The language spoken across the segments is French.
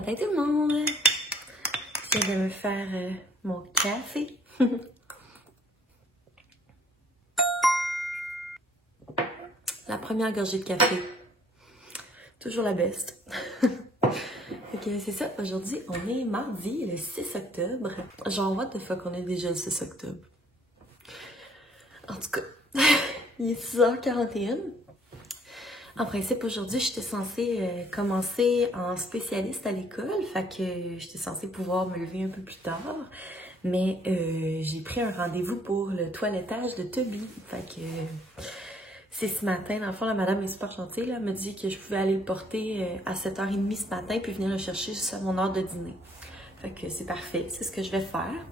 matin tout le monde! Je viens de me faire mon café. La première gorgée de café. Toujours la best. Ok, c'est ça. Aujourd'hui, on est mardi, le 6 octobre. Genre, what the fuck, on est déjà le 6 octobre. En tout cas, il est 6h41. En principe, aujourd'hui, j'étais censée commencer en spécialiste à l'école, fait que j'étais censée pouvoir me lever un peu plus tard, mais j'ai pris un rendez-vous pour le toilettage de Toby, fait que c'est ce matin. Dans le fond, la madame est super gentille, là, elle m'a dit que je pouvais aller le porter à 7h30 ce matin, puis venir le chercher juste à mon heure de dîner. Fait que c'est parfait, c'est ce que je vais faire.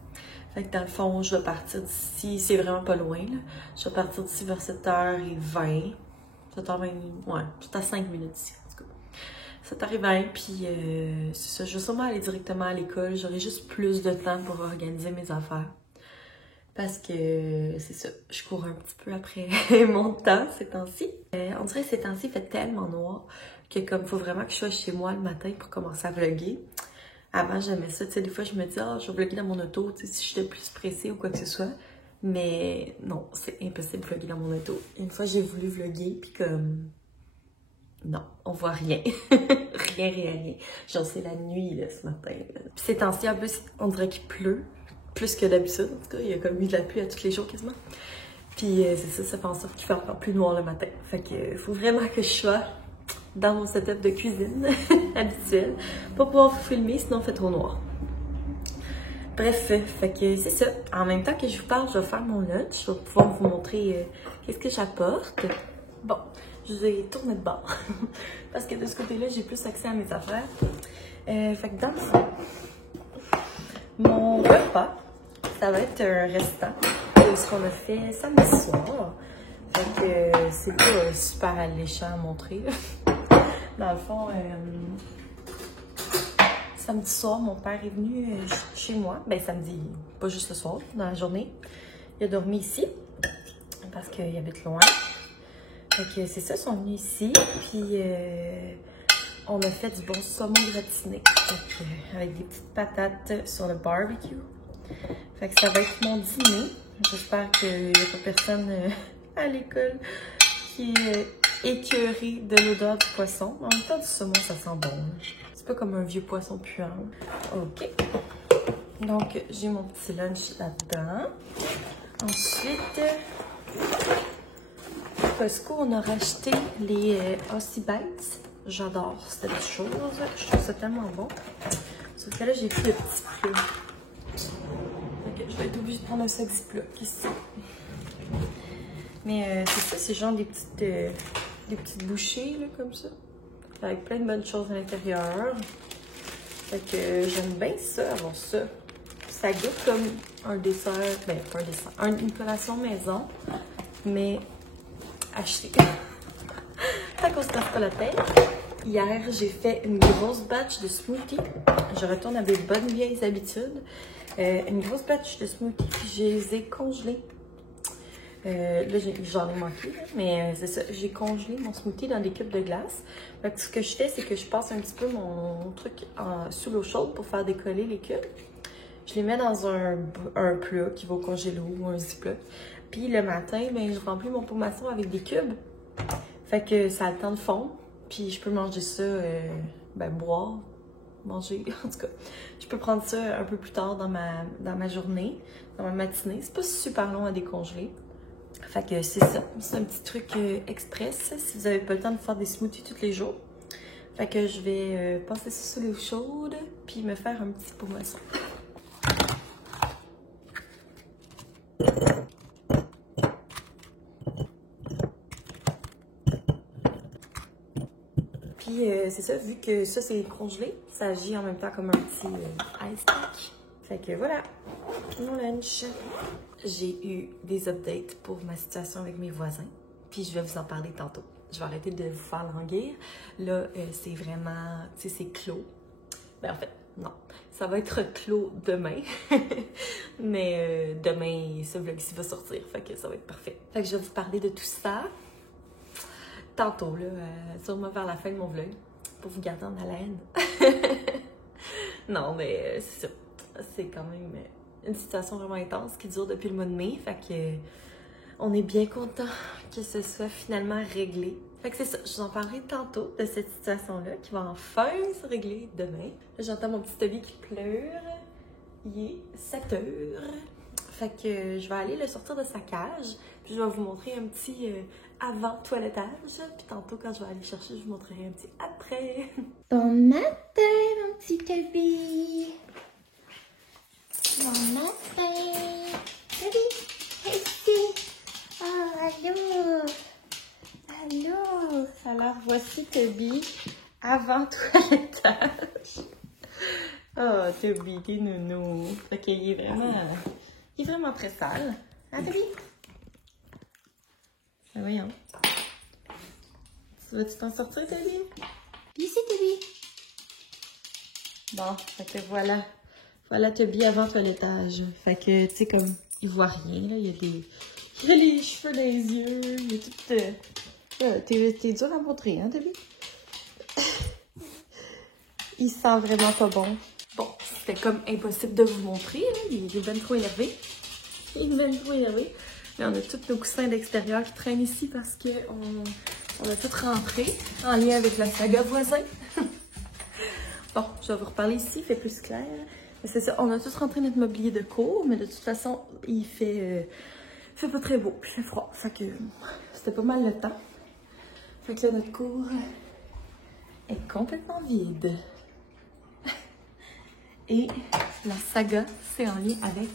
Fait que dans le fond, je vais partir d'ici, c'est vraiment pas loin, là. Je vais partir d'ici vers 7h20. 7h20, ouais, tout à 5 minutes ici, en tout cas. 7h20, puis c'est ça, je vais sûrement aller directement à l'école. J'aurai juste plus de temps pour organiser mes affaires. Parce que, c'est ça, je cours un petit peu après mon temps ces temps-ci. On dirait que ces temps-ci, il fait tellement noir que comme il faut vraiment que je sois chez moi le matin pour commencer à vlogger. Avant, j'aimais ça, tu sais, des fois, je me dis, je vais vlogger dans mon auto, tu sais, si j'étais plus pressée ou quoi que ce soit. Mais non, c'est impossible de vlogger dans mon auto. Une fois, j'ai voulu vlogger, puis comme... Non, on voit rien. rien. Genre, c'est la nuit, là, ce matin. Là. Puis ces temps-ci, en plus, on dirait qu'il pleut. Plus que d'habitude, en tout cas. Il y a comme eu de la pluie à tous les jours, quasiment. Puis c'est ça fait en sorte qu'il fait encore plus noir le matin. Fait que faut vraiment que je sois dans mon setup de cuisine habituel pour pouvoir vous filmer, sinon il fait trop noir. Bref, fait que c'est ça. En même temps que je vous parle, je vais faire mon lunch. Je vais pouvoir vous montrer qu'est-ce que j'apporte. Bon, je vais tourner de bord. Parce que de ce côté-là, j'ai plus accès à mes affaires. Fait que dans le fond, mon repas, ça va être un restant de ce qu'on a fait samedi soir. Fait que c'est pas super alléchant à montrer. Dans le fond, samedi soir, mon père est venu chez moi. Ben samedi, pas juste le soir, dans la journée. Il a dormi ici, parce qu'il habite loin. Fait que c'est ça, ils sont venus ici. Puis on a fait du bon saumon gratiné. Donc, avec des petites patates sur le barbecue. Fait que ça va être mon dîner. J'espère qu'il n'y a pas personne à l'école qui est écœuré de l'odeur du poisson. En même temps, du saumon, ça sent bon. C'est pas comme un vieux poisson puant. OK. Donc, j'ai mon petit lunch là-dedans. Ensuite, au Costco, on a racheté les Aussie Bites. J'adore cette chose. Je trouve ça tellement bon. Sauf que là, j'ai pris le petit plat. Okay, je vais être obligée de prendre un sac Ziploc ici. Mais c'est ça, c'est genre des petites bouchées, là, comme ça. Avec plein de bonnes choses à l'intérieur. Fait que j'aime bien ça, avoir ça. Ça goûte comme un dessert, ben pas un dessert, une collation maison, mais achetée. Fait qu'on se casse pas la tête. Hier, j'ai fait une grosse batch de smoothie. Je retourne à mes bonnes vieilles habitudes. Une grosse batch de smoothie, puis je les ai congelés. Là, j'en ai manqué, mais c'est ça. J'ai congelé mon smoothie dans des cubes de glace. Fait que ce que je fais, c'est que je passe un petit peu mon truc sous l'eau chaude pour faire décoller les cubes. Je les mets dans un plat qui va au congélo ou un Ziploc. Puis le matin, ben, je remplis mon pot maçon avec des cubes. Fait que ça a le temps de fondre. Puis je peux manger ça, ben boire, manger, en tout cas. Je peux prendre ça un peu plus tard dans ma journée, dans ma matinée. C'est pas super long à décongeler. Fait que c'est ça, c'est un petit truc express si vous n'avez pas le temps de faire des smoothies tous les jours. Fait que je vais passer ça sous l'eau chaude, puis me faire un petit pot maçon. Puis c'est ça, vu que ça c'est congelé, ça agit en même temps comme un petit ice pack. Fait que voilà, mon lunch. J'ai eu des updates pour ma situation avec mes voisins, puis je vais vous en parler tantôt. Je vais arrêter de vous faire languir. Là, c'est vraiment, tu sais, c'est clos. Ben en fait, non. Ça va être clos demain. Mais demain, ce vlog-ci va sortir, fait que ça va être parfait. Fait que je vais vous parler de tout ça tantôt, là, sûrement vers la fin de mon vlog, pour vous garder en haleine. Non, mais c'est ça. C'est quand même une situation vraiment intense qui dure depuis le mois de mai. Fait que on est bien content que ce soit finalement réglé. Fait que c'est ça, je vous en parlerai tantôt de cette situation-là qui va enfin se régler demain. Là, j'entends mon petit Toby qui pleure. Il est 7 heures. Fait que je vais aller le sortir de sa cage. Puis je vais vous montrer un petit avant toilettage. Puis tantôt, quand je vais aller chercher, je vous montrerai un petit après. Bon matin, mon petit Toby. Bon matin. Toby, ici. Oh, allô. Allô. Alors, voici Toby avant toilettage. Oh, Toby, t'es nounou. Fait qu'il est vraiment très sale. Hein, Toby? Ben voyons. Vas-tu t'en sortir, Toby? Ici, Toby. Bon, fait que voilà. Voilà Toby avant toilettage. Fait que, tu sais, comme, il voit rien, là. Il y a les cheveux dans les yeux. Il y a tout... T'es dur à montrer, hein, Toby? Il sent vraiment pas bon. Bon, c'était comme impossible de vous montrer, là. Il est bien trop énervé. Mais on a tous nos coussins d'extérieur qui traînent ici parce qu'on a tout rentré en lien avec la saga voisin. Bon, je vais vous reparler ici, il fait plus clair. Mais c'est ça, on a tous rentré notre mobilier de cours, mais de toute façon, il fait pas très beau, puis il fait froid. Fait que c'était pas mal le temps. Fait que là, notre cour est complètement vide. Et la saga, c'est en lien avec...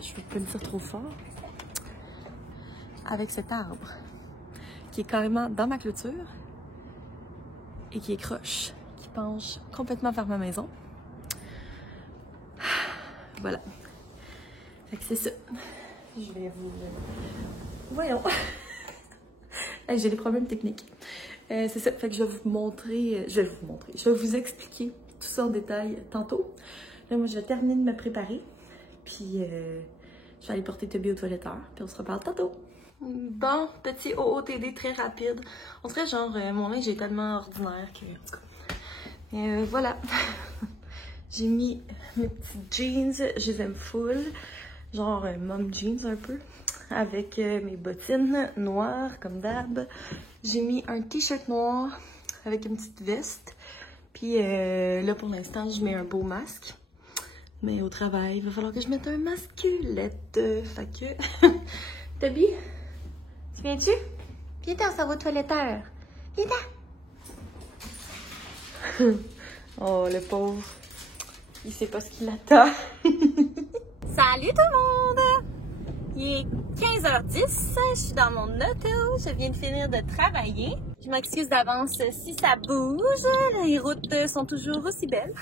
je vais pas le dire trop fort, avec cet arbre qui est carrément dans ma clôture et qui est croche, qui penche complètement vers ma maison. Voilà. Fait que c'est ça. Je vais vous... Voyons. J'ai des problèmes techniques. C'est ça. Fait que je vais vous montrer... Je vais vous expliquer tout ça en détail tantôt. Là, moi, je vais terminer de me préparer. Puis, je vais aller porter Toby au toiletteur. Puis, on se reparle tantôt. Bon, petit OOTD très rapide. On dirait genre, mon linge est tellement ordinaire que... En tout cas. Voilà. J'ai mis mes petits jeans. Je les aime full. Genre, mom jeans un peu. Avec mes bottines noires, comme d'hab. J'ai mis un t-shirt noir avec une petite veste. Puis là, pour l'instant, je mets un beau masque. Mais au travail, il va falloir que je mette un masculette. Fait que... Toby, tu viens-tu? Viens-t'en, ça va au toiletteur. Viens-t'en. Oh, le pauvre. Il sait pas ce qu'il attend. Salut tout le monde! Il est 15h10, je suis dans mon auto, je viens de finir de travailler. Je m'excuse d'avance si ça bouge, les routes sont toujours aussi belles.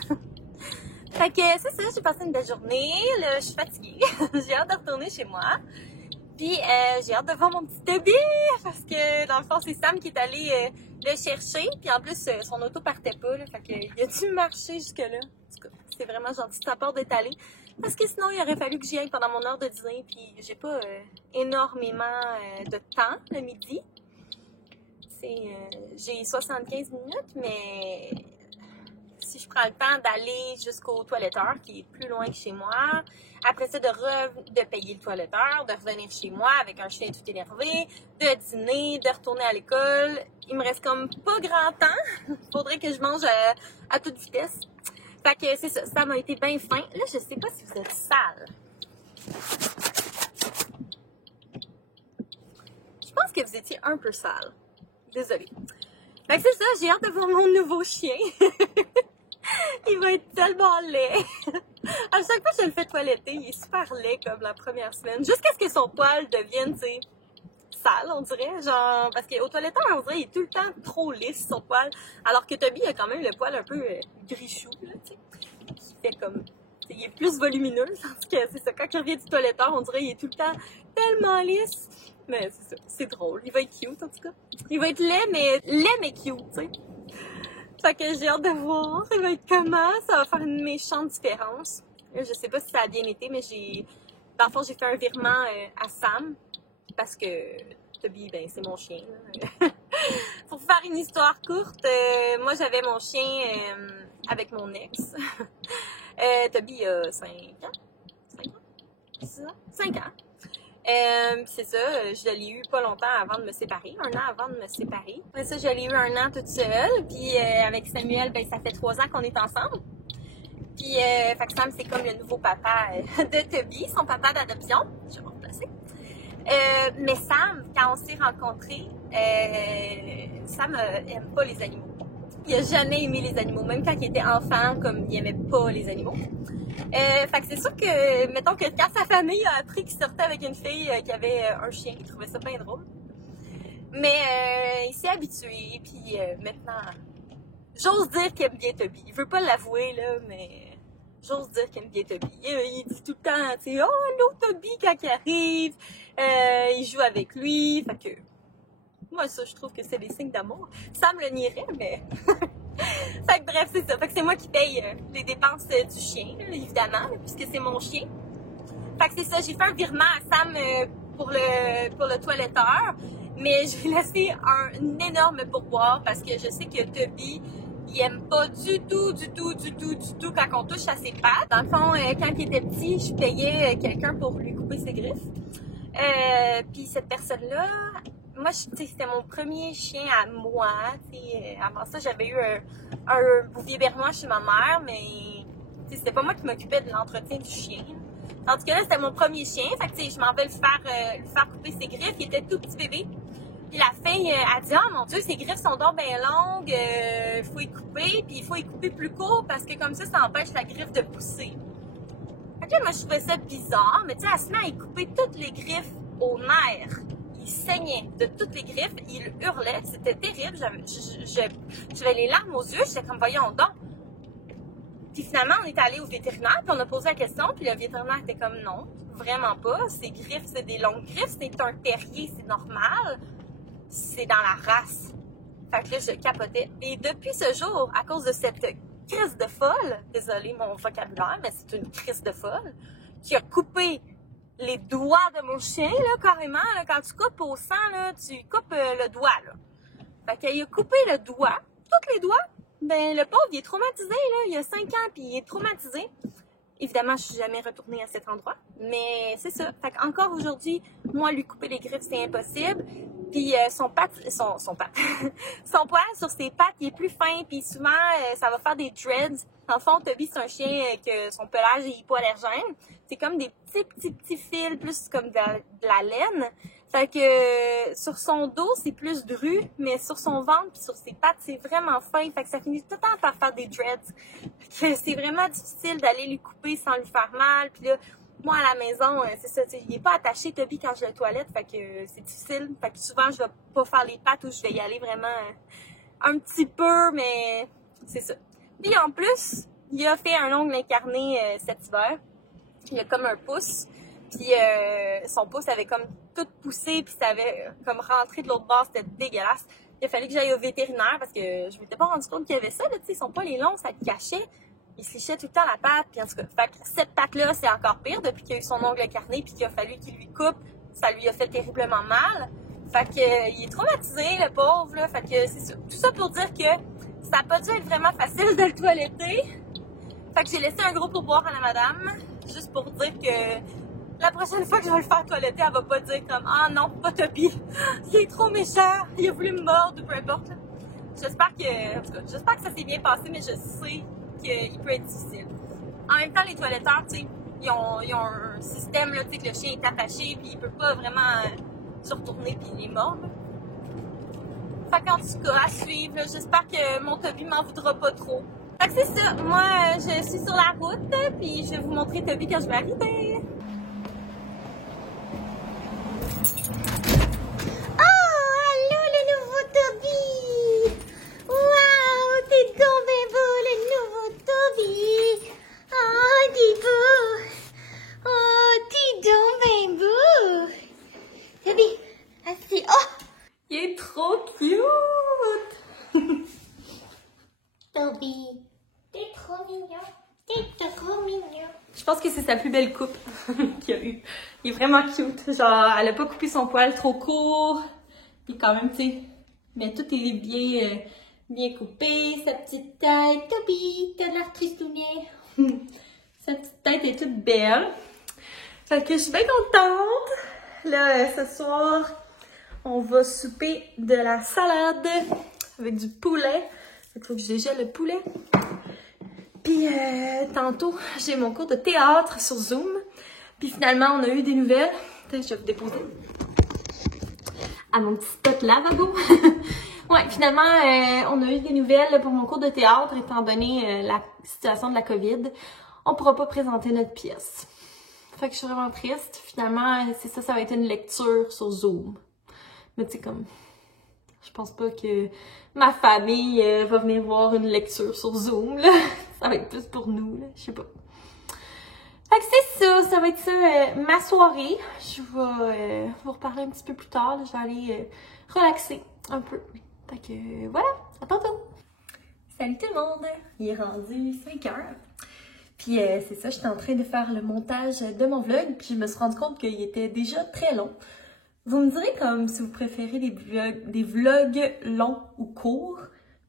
Fait que c'est ça, j'ai passé une belle journée, là, je suis fatiguée, j'ai hâte de retourner chez moi. Puis j'ai hâte de voir mon petit Toby, parce que dans le fond c'est Sam qui est allé le chercher. Puis en plus son auto partait pas, là, fait qu'il a dû marcher jusque-là. En tout cas, c'est vraiment gentil de sa part d'être allé. Parce que sinon il aurait fallu que j'y aille pendant mon heure de dîner. Puis j'ai pas énormément de temps le midi. J'ai 75 minutes, mais... Si je prends le temps d'aller jusqu'au toiletteur, qui est plus loin que chez moi, après ça, de payer le toiletteur, de revenir chez moi avec un chien tout énervé, de dîner, de retourner à l'école, il me reste comme pas grand temps. Faudrait que je mange à toute vitesse. Fait que c'est ça, ça m'a été bien fin. Là, je sais pas si vous êtes sale. Je pense que vous étiez un peu sale. Désolée. Fait que c'est ça, j'ai hâte de voir mon nouveau chien. Il va être tellement laid. À chaque fois que je le fais toiletter, il est super laid comme la première semaine. Jusqu'à ce que son poil devienne, tu sais, sale, on dirait. Genre, parce qu'au toiletteur, on dirait, il est tout le temps trop lisse, son poil. Alors que Toby a quand même le poil un peu grichou, là, tu sais. Qui fait comme... Il est plus volumineux, tandis que c'est ça. Quand il revient du toiletteur, on dirait qu'il est tout le temps tellement lisse. Mais c'est ça, c'est drôle. Il va être cute, en tout cas. Il va être laid, mais cute, tu sais. Fait que j'ai hâte de voir, ça va être comment, ça va faire une méchante différence. Je sais pas si ça a bien été, mais dans le fond, j'ai fait un virement à Sam, parce que Toby, ben, c'est mon chien. Pour faire une histoire courte, moi j'avais mon chien avec mon ex. Toby a 5 ans. 5 ans? 6 ans? 5 ans. C'est ça, je l'ai eu pas longtemps avant de me séparer, 1 an avant de me séparer. Après ça, je l'ai eu 1 an toute seule, puis avec Samuel, ben ça fait 3 ans qu'on est ensemble. Puis, fait que Sam, c'est comme le nouveau papa de Toby, son papa d'adoption. Je vais me replacer. Mais Sam, quand on s'est rencontrés, Sam aime pas les animaux. Il a jamais aimé les animaux, même quand il était enfant, comme il aimait pas les animaux. Fait que c'est sûr que, mettons que quand sa famille a appris qu'il sortait avec une fille qui avait un chien, il trouvait ça bien drôle. Mais il s'est habitué, puis maintenant, j'ose dire qu'il aime bien Toby. Il veut pas l'avouer, là, mais j'ose dire qu'il aime bien Toby. Il dit tout le temps, tu sais, oh, allô Toby quand il arrive. Il joue avec lui, fait que... Moi, ça, je trouve que c'est des signes d'amour. Sam le nierait, mais... Fait que bref, c'est ça. Fait que c'est moi qui paye les dépenses du chien, là, évidemment, là, puisque c'est mon chien. Fait que c'est ça, j'ai fait un virement à Sam pour le toiletteur, mais je vais laisser un énorme pourboire parce que je sais que Toby, il aime pas du tout quand on touche à ses pattes. Dans le fond, quand il était petit, je payais quelqu'un pour lui couper ses griffes. Puis cette personne-là, moi, c'était mon premier chien à moi. Avant ça, j'avais eu un bouvier bernois chez ma mère, mais c'était pas moi qui m'occupais de l'entretien du chien. En tout cas, là, c'était mon premier chien. Fait que je m'en vais lui faire couper ses griffes. Il était tout petit bébé. Puis la fille a dit « Oh mon Dieu, ses griffes sont donc bien longues. Il faut y couper. Puis il faut y couper plus court parce que comme ça empêche la griffe de pousser. » Fait que là, moi, je trouvais ça bizarre. Mais tu sais, elle se met à y couper toutes les griffes au nerf. Il saignait de toutes les griffes, il hurlait, c'était terrible, j'avais les larmes aux yeux, j'étais comme voyons donc. Puis finalement, on est allé au vétérinaire, puis on a posé la question, puis le vétérinaire était comme non, vraiment pas, ces griffes, c'est des longues griffes, c'est un terrier, c'est normal, c'est dans la race. Fait que là, je capotais. Et depuis ce jour, à cause de cette crise de folle, désolé mon vocabulaire, mais c'est une crise de folle, qui a coupé les doigts de mon chien, là, carrément, là, quand tu coupes au sang, là, tu coupes le doigt, là. Fait qu'il a coupé le doigt, tous les doigts. Ben, le pauvre, il est traumatisé, là. Il a 5 ans, puis il est traumatisé. Évidemment, je suis jamais retournée à cet endroit. Mais c'est ça. Fait qu'encore aujourd'hui, moi, lui couper les griffes, c'est impossible. Puis son poil sur ses pattes, il est plus fin, puis souvent, ça va faire des dreads. En fond, Toby, c'est un chien que son pelage est hypoallergène. C'est comme des petits fils, plus comme de la laine. Fait que sur son dos, c'est plus dru, mais sur son ventre puis sur ses pattes, c'est vraiment fin. Fait que ça finit tout le temps par faire des dreads. Fait que c'est vraiment difficile d'aller lui couper sans lui faire mal. Puis là, moi, à la maison, c'est ça, il est pas attaché, Toby, quand je le toilette, fait que c'est difficile. Fait que souvent, je vais pas faire les pattes ou je vais y aller vraiment un petit peu, mais c'est ça. Puis en plus, il a fait un ongle incarné cet hiver. Il a comme un pouce, puis son pouce avait comme tout poussé, puis ça avait comme rentré de l'autre bord, c'était dégueulasse. Il a fallu que j'aille au vétérinaire parce que je m'étais pas rendu compte qu'il y avait ça, là, tu sais, son poil est long, ça le cachait. Il se lichait tout le temps la patte, puis en tout cas, fait que cette patte-là, c'est encore pire depuis qu'il a eu son ongle carné, puis qu'il a fallu qu'il lui coupe, ça lui a fait terriblement mal. Fait que il est traumatisé, le pauvre, là, fait que c'est ça. Tout ça pour dire que ça a pas dû être vraiment facile de le toiletter. Fait que j'ai laissé un gros pourboire à la madame, juste pour dire que la prochaine fois que je vais le faire toiletter, elle va pas dire comme « Ah non, pas Toby, il est trop méchant, il a voulu me mordre » ou peu importe. J'espère que, en tout cas, j'espère que ça s'est bien passé, mais je sais qu'il peut être difficile. En même temps, les toiletteurs, tu sais, ils ont un système, là, tu sais, que le chien est attaché, puis il peut pas vraiment se retourner puis il est mort. Fait qu'en tout cas, à suivre, j'espère que mon Toby m'en voudra pas trop. Fait que c'est ça, moi, je suis sur la route, puis je vais vous montrer Toby quand je vais arriver. Je pense que c'est sa plus belle coupe qu'il y a eu. Il est vraiment cute. Genre, elle a pas coupé son poil trop court. Puis quand même, tu sais, Mais tout est bien, bien coupé. Sa petite tête. Toby, t'as l'air tristounet. Sa petite tête est toute belle. Fait que je suis bien contente. Là, ce soir, on va souper de la salade avec du poulet. Il faut que je dégèle le poulet. Puis tantôt, j'ai mon cours de théâtre sur Zoom. Puis finalement, on a eu des nouvelles. Attends, je vais vous déposer à mon petit spot lavabo. Ouais, finalement, on a eu des nouvelles pour mon cours de théâtre, étant donné la situation de la COVID. On pourra pas présenter notre pièce. Fait que je suis vraiment triste. Finalement, c'est ça, ça va être une lecture sur Zoom. Mais tu sais, comme, je pense pas que ma famille va venir voir une lecture sur Zoom, là. Ça va être plus pour nous, là. Je sais pas. Fait que c'est ça, ça va être ça, ma soirée. Je vais vous reparler un petit peu plus tard, là. Je vais aller relaxer un peu. Fait que voilà, à tantôt! Salut tout le monde! Il est rendu 5 heures. Puis c'est ça, j'étais en train de faire le montage de mon vlog, puis je me suis rendu compte qu'il était déjà très long. Vous me direz comme si vous préférez des vlogs longs ou courts,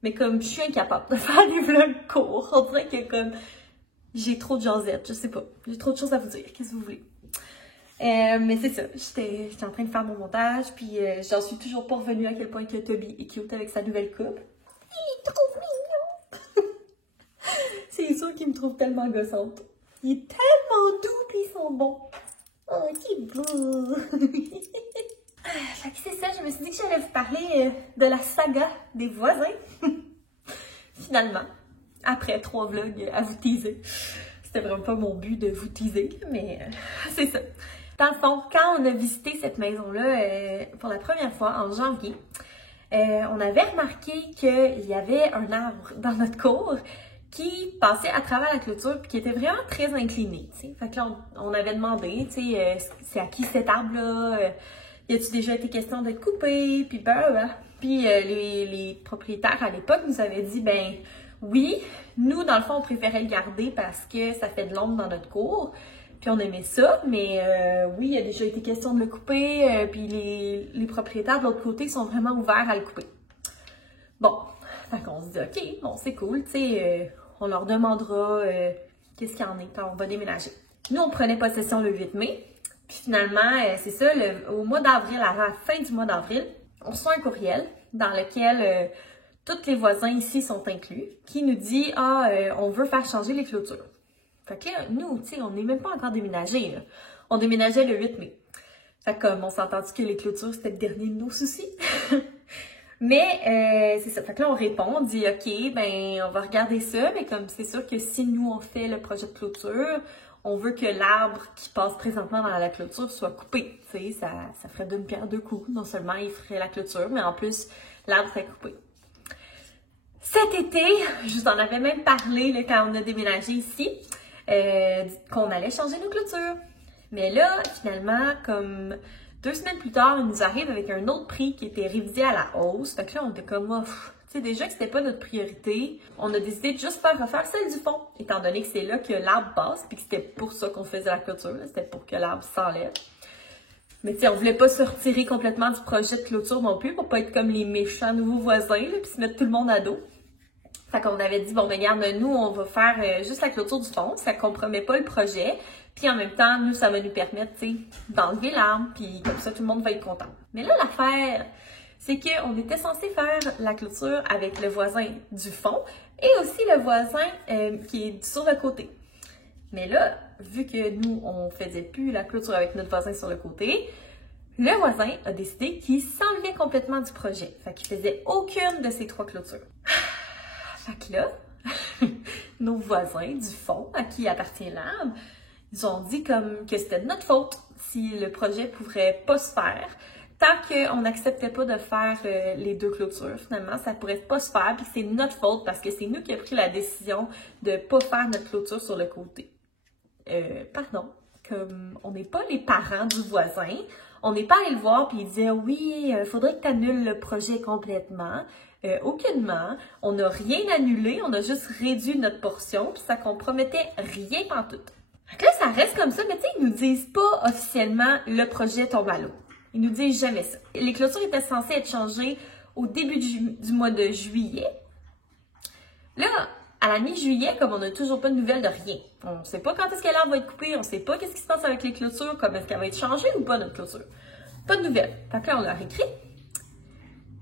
mais comme je suis incapable de faire des vlogs courts, on dirait que comme j'ai trop de jasette, je sais pas, j'ai trop de choses à vous dire, qu'est-ce que vous voulez? Mais c'est ça, j'étais en train de faire mon montage, puis j'en suis toujours pas revenue à quel point que Toby est cute avec sa nouvelle coupe. Il est trop mignon! C'est sûr qu'il me trouve tellement gossante. Il est tellement doux, puis ils sont bons. Oh, c'est beau! Fait que c'est ça, je me suis dit que j'allais vous parler de la saga des voisins. Finalement, après 3 vlogs à vous teaser. C'était vraiment pas mon but de vous teaser, mais c'est ça. Dans le fond, quand on a visité cette maison-là pour la première fois en janvier, on avait remarqué qu'il y avait un arbre dans notre cour qui passait à travers la clôture puis qui était vraiment très incliné, tu sais. Fait que là, on avait demandé, tu sais, c'est à qui cet arbre-là? Y a-tu déjà été question d'être coupé? Puis Puis les propriétaires à l'époque nous avaient dit, ben oui, nous, dans le fond, on préférait le garder parce que ça fait de l'ombre dans notre cour. Puis on aimait ça, mais oui, il a déjà été question de le couper. Puis les propriétaires de l'autre côté sont vraiment ouverts à le couper. Bon, fait qu'on se dit, OK, bon, c'est cool, tu sais, on leur demandera qu'est-ce qu'il y en est quand on va déménager. Nous, on prenait possession le 8 mai. Puis finalement, c'est ça, au mois d'avril, à la fin du mois d'avril, on reçoit un courriel dans lequel tous les voisins ici sont inclus, qui nous dit « Ah, on veut faire changer les clôtures. » Fait que là, nous, tu sais, on n'est même pas encore déménagé, là. On déménageait le 8 mai. Fait que comme on s'est entendu que les clôtures, c'était le dernier de nos soucis. Mais c'est ça. Fait que là, on répond, on dit « OK, ben, on va regarder ça. » Mais comme c'est sûr que si nous, on fait le projet de clôture, on veut que l'arbre qui passe présentement dans la clôture soit coupé. Tu sais, ça ferait d'une pierre deux coups. Non seulement il ferait la clôture, mais en plus, l'arbre serait coupé. Cet été, je vous en avais même parlé là, quand on a déménagé ici, qu'on allait changer nos clôtures. Mais là, finalement, comme 2 semaines plus tard, il nous arrive avec un autre prix qui était révisé à la hausse. Fait que là, on était comme, oh, tu sais, déjà que c'était pas notre priorité, on a décidé de juste faire refaire celle du fond, étant donné que c'est là que l'arbre passe, puis que c'était pour ça qu'on faisait la clôture, c'était pour que l'arbre s'enlève. Mais tu sais, on voulait pas se retirer complètement du projet de clôture non plus, pour pas être comme les méchants nouveaux voisins, là, puis se mettre tout le monde à dos. Fait qu'on avait dit, bon, ben regarde, nous, on va faire juste la clôture du fond, ça compromet pas le projet, puis en même temps, nous, ça va nous permettre, tu sais, d'enlever l'arbre, puis comme ça, tout le monde va être content. Mais là, l'affaire, c'est qu'on était censé faire la clôture avec le voisin du fond et aussi le voisin qui est sur le côté. Mais là, vu que nous, on faisait plus la clôture avec notre voisin sur le côté, le voisin a décidé qu'il s'enlevait complètement du projet. Fait qu'il faisait aucune de ces 3 clôtures. Fait que là, nos voisins du fond, à qui appartient l'arbre, ils ont dit comme que c'était de notre faute si le projet pourrait pas se faire. Tant qu'on n'acceptait pas de faire les 2 clôtures, finalement, ça pourrait pas se faire, puis c'est notre faute parce que c'est nous qui avons pris la décision de pas faire notre clôture sur le côté. Pardon, comme on n'est pas les parents du voisin, on n'est pas allé le voir puis il disait oui, faudrait que tu annules le projet complètement. Aucunement, on n'a rien annulé, on a juste réduit notre portion, puis ça compromettait rien pantoute. Fait que là, ça reste comme ça, mais tu sais, ils nous disent pas officiellement le projet tombe à l'eau. Ils nous disent jamais ça. Les clôtures étaient censées être changées au début du mois de juillet. Là, à la mi-juillet, comme on n'a toujours pas de nouvelles de rien, on ne sait pas quand est-ce que l'arbre va être coupé, on ne sait pas qu'est-ce qui se passe avec les clôtures, comme est-ce qu'elle va être changée ou pas notre clôture. Pas de nouvelles. Fait que là, on leur écrit.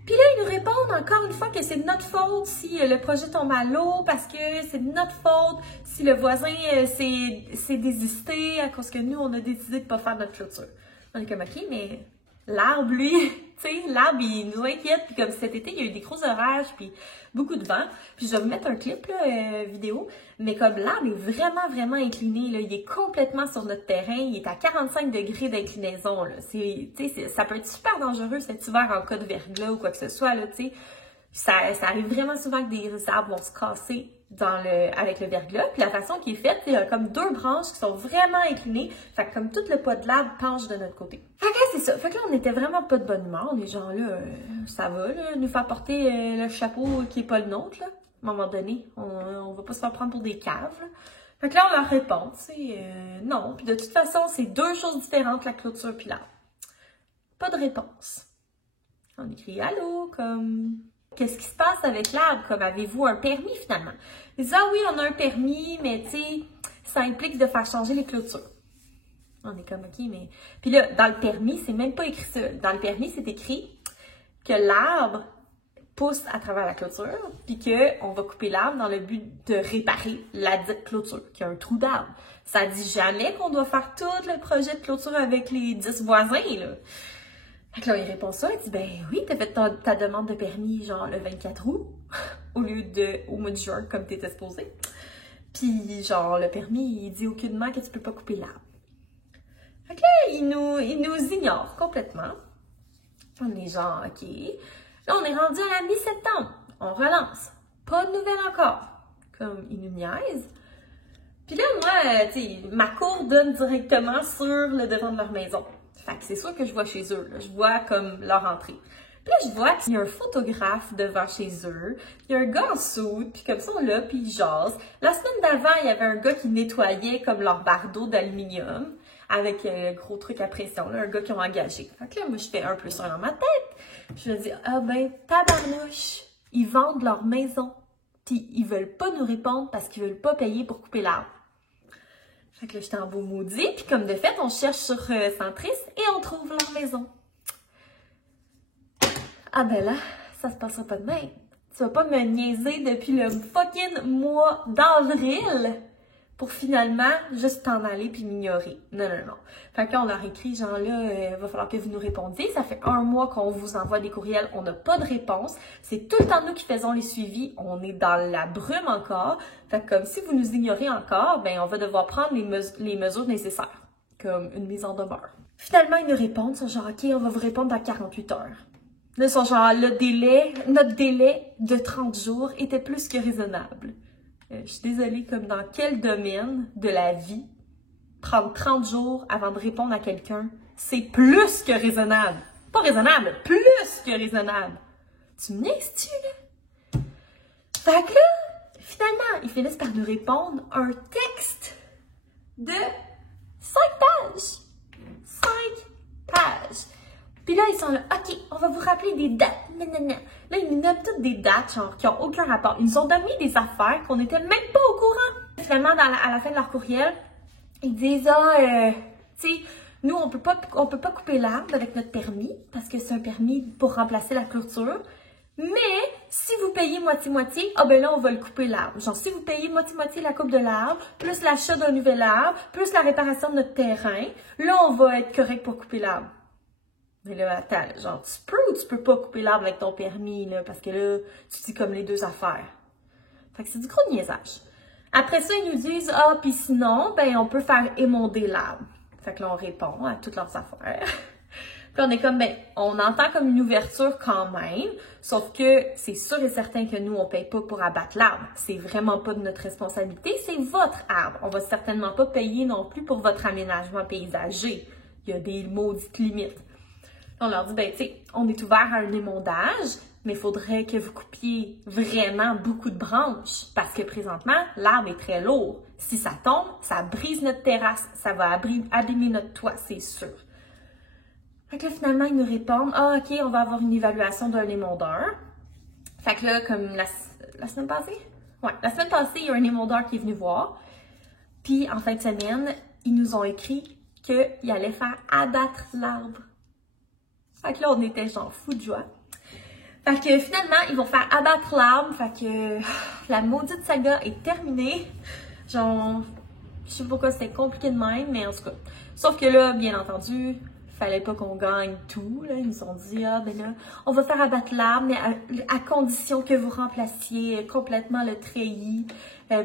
Puis là, ils nous répondent encore une fois que c'est de notre faute si le projet tombe à l'eau, parce que c'est de notre faute si le voisin s'est désisté à cause que nous, on a décidé de ne pas faire notre clôture. On est comme, OK, mais l'arbre, lui, tu sais, l'arbre, il nous inquiète. Puis comme cet été, il y a eu des gros orages, puis beaucoup de vent. Puis je vais vous mettre un clip, là, vidéo. Mais comme l'arbre est vraiment, vraiment incliné, là, il est complètement sur notre terrain. Il est à 45 degrés d'inclinaison, là. Ça peut être super dangereux cet hiver en cas de verglas ou quoi que ce soit, là, tu sais. Ça arrive vraiment souvent que des arbres vont se casser avec le verglas. Puis la façon qui est faite, il y a comme 2 branches qui sont vraiment inclinées. Fait que comme tout le poids de l'arbre penche de notre côté. Fait que là, c'est ça. Fait que là, on était vraiment pas de bonne humeur. Les gens là, ça va, là, nous faire porter le chapeau qui est pas le nôtre, là. À un moment donné, on va pas se faire prendre pour des caves, là. Fait que là, on leur répond, tu sais, non. Puis de toute façon, c'est 2 choses différentes, la clôture puis l'arbre. Pas de réponse. On écrit « Allô », comme... Qu'est-ce qui se passe avec l'arbre? Comme avez-vous un permis finalement? Ils disent, ah oui, on a un permis, mais tu sais, ça implique de faire changer les clôtures. On est comme, OK, mais... Puis là, dans le permis, c'est même pas écrit ça. Dans le permis, c'est écrit que l'arbre pousse à travers la clôture, puis qu'on va couper l'arbre dans le but de réparer la dite clôture, qui a un trou d'arbre. Ça dit jamais qu'on doit faire tout le projet de clôture avec les 10 voisins, là. Fait que là, il répond ça, il dit, ben oui, t'as fait ta demande de permis, genre, le 24 août, au lieu au mois de juin, comme t'étais supposé. Puis, genre, le permis, il dit aucunement que tu peux pas couper l'arbre. Fait que là, il nous ignore complètement. On est genre, OK. Là, on est rendu à la mi-septembre. On relance. Pas de nouvelles encore. Comme, il nous niaise. Puis là, moi, tu sais, ma cour donne directement sur le devant de leur maison. Fait que c'est sûr que je vois chez eux, là. Je vois comme leur entrée. Puis là, je vois qu'il y a un photographe devant chez eux. Il y a un gars en soude, puis comme ça, on l'a, puis il jase. La semaine d'avant, il y avait un gars qui nettoyait comme leur bardeau d'aluminium avec un gros truc à pression, là, un gars qu'ils ont engagé. Fait que là, moi, je fais 1 + 1 dans ma tête. Je me dis, ah ben, tabarnouche, ils vendent leur maison. Puis ils veulent pas nous répondre parce qu'ils veulent pas payer pour couper l'arbre. Fait que là, j'étais en beau maudit, puis comme de fait, on cherche sur Centris et on trouve leur maison. Ah ben là, ça se passera pas de même. Tu vas pas me niaiser depuis le fucking mois d'avril pour finalement juste t'en aller puis m'ignorer. Non, non, non. Fait que là, on leur écrit, genre là, va falloir que vous nous répondiez. Ça fait 1 mois qu'on vous envoie des courriels, on n'a pas de réponse. C'est tout le temps nous qui faisons les suivis. On est dans la brume encore. Fait que comme si vous nous ignorez encore, ben on va devoir prendre les mesures nécessaires. Comme une mise en demeure. Finalement, ils nous répondent, ils sont genre, OK, on va vous répondre dans 48 heures. Là, ils sont genre, notre délai de 30 jours était plus que raisonnable. Je suis désolée, comme dans quel domaine de la vie, prendre 30 jours avant de répondre à quelqu'un, c'est plus que raisonnable. Pas raisonnable, plus que raisonnable. Tu me niaises-tu, là? Fait que là, finalement, ils finissent par nous répondre un texte de 5 pages. 5 pages. Puis là, ils sont là, OK, on va vous rappeler des dates. Nanana. Là, ils nous donnent toutes des dates, genre, qui n'ont aucun rapport. Ils nous ont donné des affaires qu'on n'était même pas au courant. Finalement, à la fin de leur courriel, ils disent, tu sais, nous, on peut pas couper l'arbre avec notre permis, parce que c'est un permis pour remplacer la clôture. Mais, si vous payez moitié-moitié, ah ben là, on va le couper l'arbre. Genre, si vous payez moitié-moitié la coupe de l'arbre, plus l'achat d'un nouvel arbre, plus la réparation de notre terrain, là, on va être correct pour couper l'arbre. Mais là, attends, genre, tu peux ou tu peux pas couper l'arbre avec ton permis, là, parce que là, tu dis comme les 2 affaires. Fait que c'est du gros niaisage. Après ça, ils nous disent, ah, puis sinon, ben, on peut faire émonder l'arbre. Fait que là, on répond à toutes leurs affaires. Puis on est comme, ben, on entend comme une ouverture quand même, sauf que c'est sûr et certain que nous, on paye pas pour abattre l'arbre. C'est vraiment pas de notre responsabilité, c'est votre arbre. On va certainement pas payer non plus pour votre aménagement paysager. Il y a des maudites limites. On leur dit, ben, tu sais, on est ouvert à un émondage, mais il faudrait que vous coupiez vraiment beaucoup de branches parce que présentement, l'arbre est très lourd. Si ça tombe, ça brise notre terrasse, ça va abîmer notre toit, c'est sûr. Fait que là, finalement, ils nous répondent, ah, ok, on va avoir une évaluation d'un émondeur. Fait que là, comme la semaine passée? Ouais, la semaine passée, il y a un émondeur qui est venu voir. Puis, en fin de semaine, ils nous ont écrit qu'ils allaient faire abattre l'arbre. Fait que là, on était genre fous de joie. Fait que finalement, ils vont faire abattre l'arbre. Fait que la maudite saga est terminée. Genre, je sais pas pourquoi c'était compliqué de même, mais en tout cas. Sauf que là, bien entendu, fallait pas qu'on gagne tout. Là. Ils nous ont dit, ah ben là, on va faire abattre l'arbre, mais à condition que vous remplaciez complètement le treillis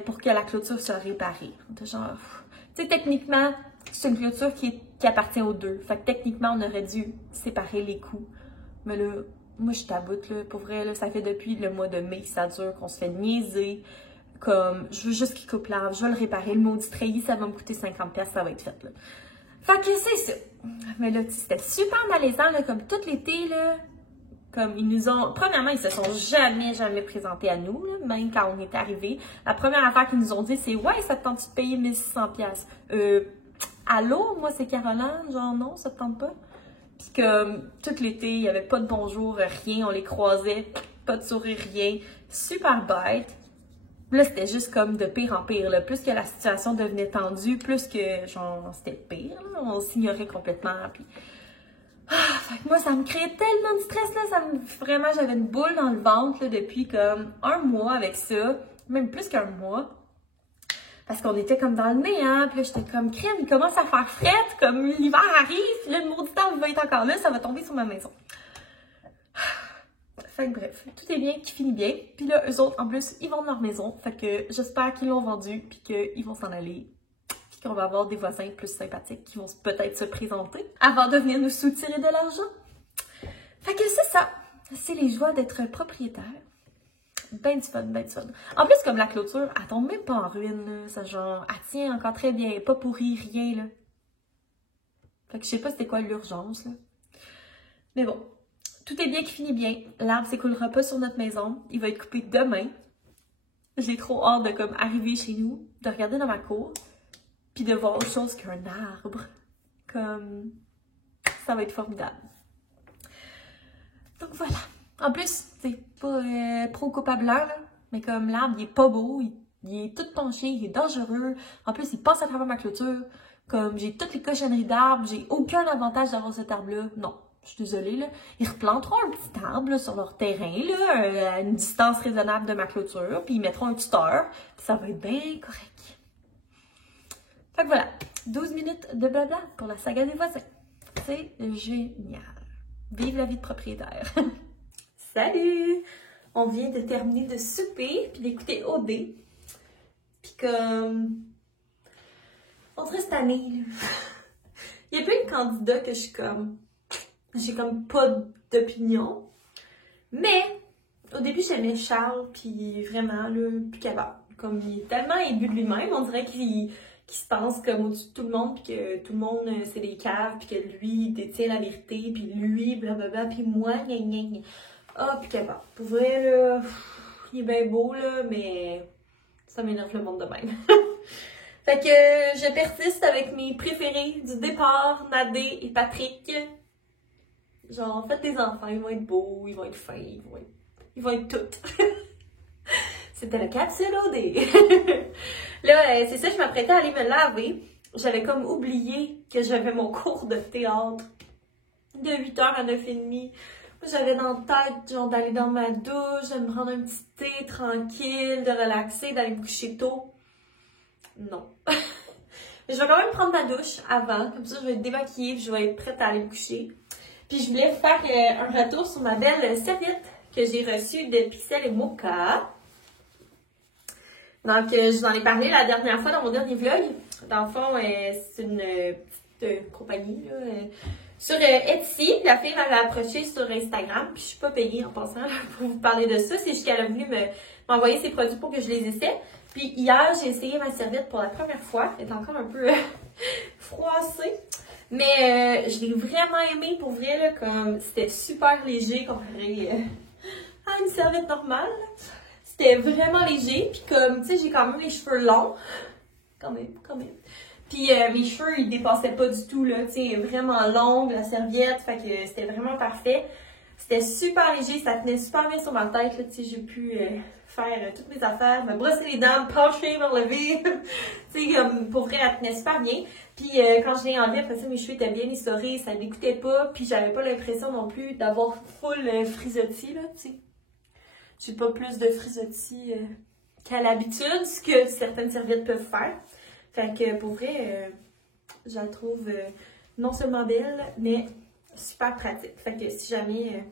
pour que la clôture soit réparée. Genre, tu sais, techniquement, c'est une clôture qui appartient aux deux. Fait que techniquement, on aurait dû séparer les coûts. Mais là, moi, je taboute, là. Pour vrai, là, ça fait depuis le mois de mai que ça dure, qu'on se fait niaiser. Comme, je veux juste qu'il coupe l'arbre, je vais le réparer. Le maudit treillis, ça va me coûter 50$, ça va être fait, là. Fait que c'est ça. Mais là, c'était super malaisant, là, comme tout l'été, là. Comme ils nous ont... Premièrement, ils se sont jamais présentés à nous, là, même quand on est arrivés. La première affaire qu'ils nous ont dit, c'est « Ouais, ça te tente de payer 1600$. Allô, moi, c'est Caroline. Genre, non, ça te tente pas? » Puis comme tout l'été, il n'y avait pas de bonjour, rien. On les croisait, pas de sourire, rien. Super bête. Là, c'était juste comme de pire en pire. Là. Plus que la situation devenait tendue, plus que genre c'était pire. Là. On s'ignorait complètement. Puis... fait que moi, ça me créait tellement de stress. Là. Vraiment, j'avais une boule dans le ventre là, depuis comme un mois avec ça. Même plus qu'un mois. Parce qu'on était comme dans le nez, hein. Puis là, j'étais comme crème, il commence à faire frette. Comme l'hiver arrive. Puis là, le maudit temps va être encore là. Ça va tomber sur ma maison. Fait que bref, tout est bien, qui finit bien. Puis là, eux autres, en plus, ils vendent leur maison. Fait que j'espère qu'ils l'ont vendu, puis qu'ils vont s'en aller. Puis qu'on va avoir des voisins plus sympathiques qui vont peut-être se présenter avant de venir nous soutirer de l'argent. Fait que c'est ça. C'est les joies d'être propriétaire. Ben du fun, ben du fun. En plus, comme la clôture, elle tombe même pas en ruine, là. Ça genre, elle tient encore très bien, pas pourrie, rien, là. Fait que je sais pas c'était quoi l'urgence, là. Mais bon. Tout est bien qui finit bien. L'arbre s'écoulera pas sur notre maison. Il va être coupé demain. J'ai trop hâte de comme arriver chez nous, de regarder dans ma cour, puis de voir autre chose qu'un arbre. Comme ça va être formidable. Donc voilà. En plus, c'est pas trop coupable là, mais comme l'arbre, il est pas beau, il est tout penché, il est dangereux. En plus, il passe à travers ma clôture. Comme j'ai toutes les cochonneries d'arbres, j'ai aucun avantage d'avoir cet arbre-là. Non. Je suis désolée, là. Ils replanteront un petit arbre là, sur leur terrain, là, à une distance raisonnable de ma clôture, puis ils mettront un tuteur, puis ça va être bien correct. Fait que voilà, 12 minutes de blabla pour la saga des voisins. C'est génial. Vive la vie de propriétaire. Salut! On vient de terminer de souper, puis d'écouter OD. Puis comme... On dirait cette année, là. Il y a plein de candidats que je suis comme... J'ai comme pas d'opinion. Mais, au début, j'aimais Charles, puis vraiment, là, plus capable. Comme, il est tellement imbu de lui-même, on dirait qu'il se pense comme au-dessus de tout le monde, puis que tout le monde, c'est des caves, puis que lui, il détient la vérité, puis lui, blablabla, puis moi, gna gna gna. Ah, plus capable. Pour vrai, là, il est bien beau, là, mais ça m'énerve le monde de même. Fait que je persiste avec mes préférés du départ, Nadé et Patrick. Genre, faites des enfants, ils vont être beaux, ils vont être fins, ils vont être toutes. C'était la capsule OD. Là, c'est ça, je m'apprêtais à aller me laver. J'avais comme oublié que j'avais mon cours de théâtre de 8h à 9h30. J'avais dans la tête, genre, d'aller dans ma douche, de me prendre un petit thé tranquille, de relaxer, d'aller me coucher tôt. Non. Mais je vais quand même prendre ma douche avant, comme ça je vais être démaquillée, puis je vais être prête à aller me coucher. Puis je voulais faire un retour sur ma belle serviette que j'ai reçue de Pixel et Mocha. Donc, je vous en ai parlé la dernière fois dans mon dernier vlog. Dans le fond, c'est une petite compagnie là, sur Etsy. La fille m'avait approché sur Instagram, puis je suis pas payée en passant là, pour vous parler de ça. C'est juste qu'elle a voulu m'envoyer ses produits pour que je les essaie. Puis hier, j'ai essayé ma serviette pour la première fois. Elle est encore un peu froissée. Mais je l'ai vraiment aimé pour vrai, là, comme c'était super léger comparé à une serviette normale. C'était vraiment léger, puis comme, tu sais, j'ai quand même les cheveux longs. quand même. Puis mes cheveux, ils dépassaient pas du tout, là, tu sais, vraiment longue, la serviette, fait que c'était vraiment parfait. C'était super léger, ça tenait super bien sur ma tête, là, tu sais, j'ai pu faire toutes mes affaires, me brosser les dents, me pencher, me relever, tu sais, comme, pour vrai, elle tenait super bien. Puis quand je l'ai enlevé, après ça, mes cheveux étaient bien essorés, ça n'écoutait pas, puis j'avais pas l'impression non plus d'avoir full frisottis, là, tu sais. J'ai pas plus de frisottis qu'à l'habitude, ce que certaines serviettes peuvent faire. Fait que pour vrai, je la trouve non seulement belle, mais super pratique. Fait que si jamais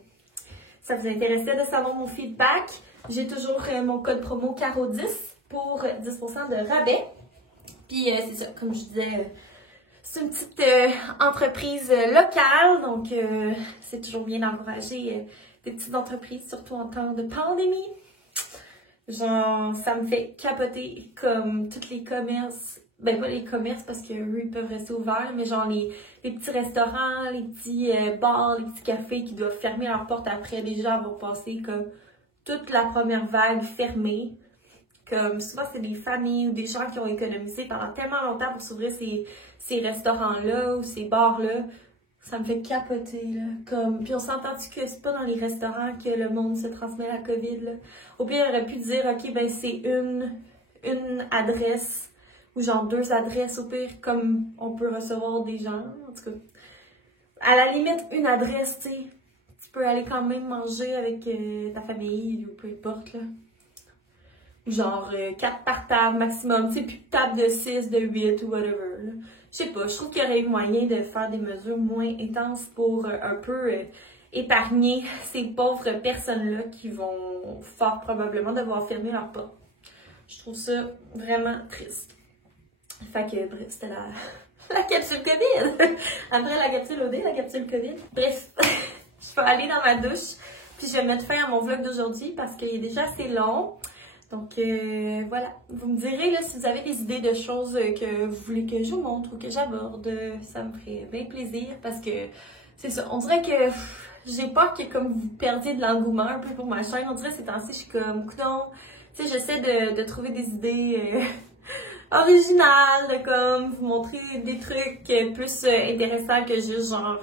ça vous intéressait de savoir mon feedback, j'ai toujours mon code promo CARO10 pour 10% de rabais. Puis c'est ça, comme je disais, c'est une petite entreprise locale, donc c'est toujours bien d'encourager des petites entreprises, surtout en temps de pandémie. Genre, ça me fait capoter comme tous les commerces. Ben, pas les commerces parce qu'eux, ils peuvent rester ouverts, mais genre les petits restaurants, les petits bars, les petits cafés qui doivent fermer leurs portes après. Les gens vont passer comme toute la première vague fermée. Comme souvent, c'est des familles ou des gens qui ont économisé pendant tellement longtemps pour s'ouvrir ces restaurants-là ou ces bars-là. Ça me fait capoter, là. Comme... Puis on s'entend-tu que c'est pas dans les restaurants que le monde se transmet la COVID, là? Au pire, on aurait pu dire, OK, ben c'est une adresse ou genre 2 adresses, au pire, comme on peut recevoir des gens, en tout cas. À la limite, une adresse, tu sais, tu peux aller quand même manger avec ta famille ou peu importe, là. Genre 4 par table maximum, tu sais, puis table de 6, de 8 ou whatever, là. Je sais pas, je trouve qu'il y aurait eu moyen de faire des mesures moins intenses pour un peu épargner ces pauvres personnes-là qui vont fort probablement devoir fermer leurs portes. Je trouve ça vraiment triste. Fait que, bref, c'était la capsule COVID. Après la capsule OD, la capsule COVID. Bref, je vais aller dans ma douche, puis je vais mettre fin à mon vlog d'aujourd'hui parce qu'il est déjà assez long. Donc voilà, vous me direz là, si vous avez des idées de choses que vous voulez que je vous montre ou que j'aborde, ça me ferait bien plaisir parce que c'est ça, on dirait que j'ai peur que comme vous perdiez de l'engouement un peu pour ma chaîne, on dirait ces temps-ci je suis comme, coudonc, tu sais, j'essaie de trouver des idées originales, de comme vous montrer des trucs plus intéressants que juste genre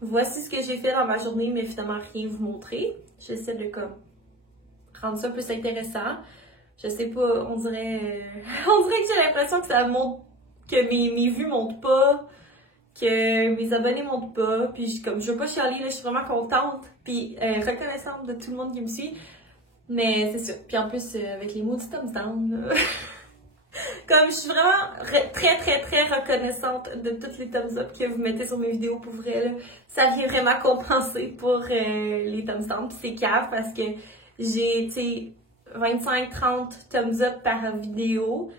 voici ce que j'ai fait dans ma journée mais finalement rien vous montrer. J'essaie de comme rendre ça plus intéressant. Je sais pas, on dirait que j'ai l'impression que ça monte, que mes vues montent pas, que mes abonnés montent pas, puis comme je veux pas chialer, là, je suis vraiment contente, puis reconnaissante de tout le monde qui me suit, mais c'est ça. Puis en plus, avec les mots du thumbs down, là, comme je suis vraiment très reconnaissante de toutes les thumbs up que vous mettez sur mes vidéos, pour vrai, là, ça vient vraiment compenser pour les thumbs down, puis c'est cave parce que j'ai, tu sais, 25-30 thumbs up par vidéo,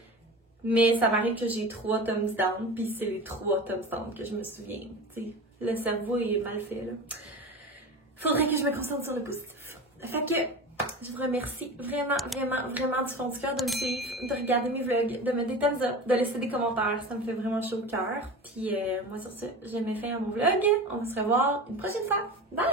mais ça m'arrive que j'ai 3 thumbs down, puis c'est les 3 thumbs down que je me souviens, tu sais. Le cerveau est mal fait, là. Faudrait que je me concentre sur le positif. Fait que je vous remercie vraiment du fond du cœur de me suivre, de regarder mes vlogs, de mettre des thumbs up, de laisser des commentaires, ça me fait vraiment chaud au cœur. Puis moi sur ce, j'ai mis fin à mon vlog, on va se revoir une prochaine fois. Bye!